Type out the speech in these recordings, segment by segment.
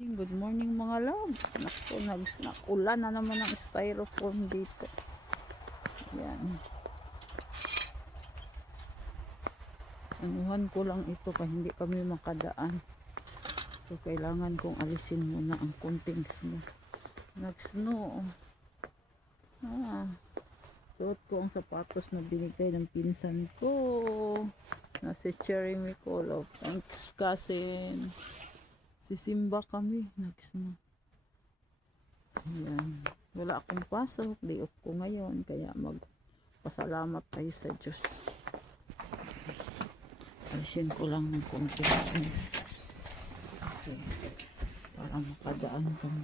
Good morning mga love. Naku, nag-ulan na naman ang styrofoam dito. Yan. Anuhan ko lang ito pa hindi kami makadaan. So kailangan kong alisin muna ang kunting snow. Nag-snow. Suot ko ang sapatos na binigay ng pinsan ko. Na si Cherry Mikolov. Thanks cousin. Sisimba kami, nag-snow. Ayan. Wala akong pasok, day off ko ngayon, kaya magpasalamat tayo sa Diyos. Alisin ko lang ng konti snow. Kasi, para makadaan kami.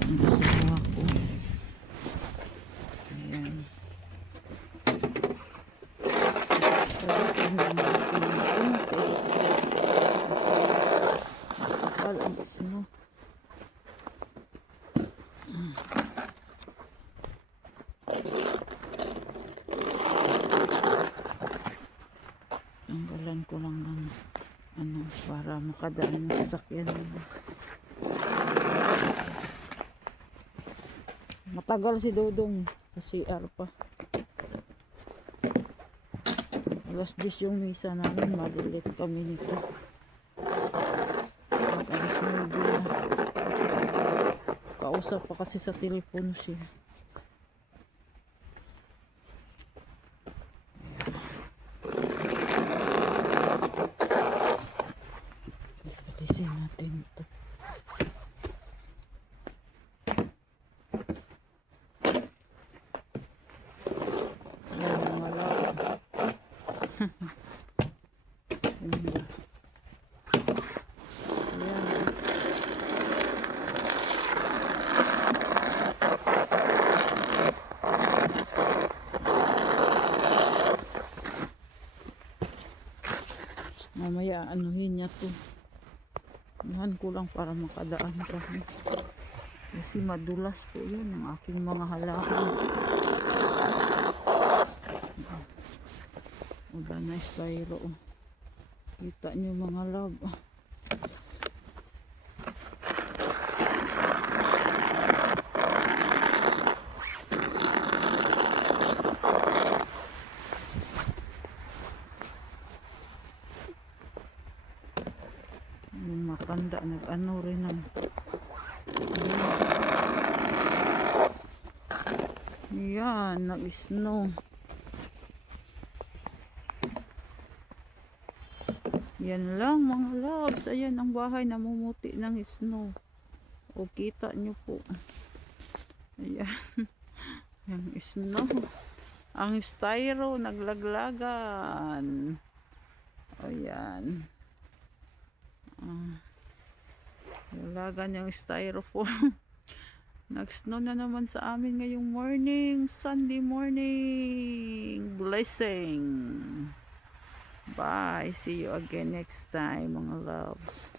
Ang asawa ko. Ayan. Alisin lang natin ng konti. Ang snow. Tanggalan ko lang ng para makadaan ng sasakyan. Matagal si Dodong kasi CR pa. Alas 10 yung misa namin, malulit kami nito. Kausap pa kasi sa telepono siya. Mas alisin natin ito. Ayan mga lahat. Ayan. Mamaya anuhin niya to. Anuhan ko lang para makadaan kami. Kasi madulas po yun ang aking mga halaman. Organize styro. Kita nyo mga love. Yung matanda nag-ano rin ng yan, nag-snow. Yan lang mga loves. Ayan ang bahay namumuti ng snow. O kita nyo po. Ayan. Yung snow. Ang styro naglaglagan. Ayan. Lalagan yung styrofoam. Nag-snow na naman sa amin ngayong morning. Sunday morning. Blessing. Bye. See you again next time mga loves.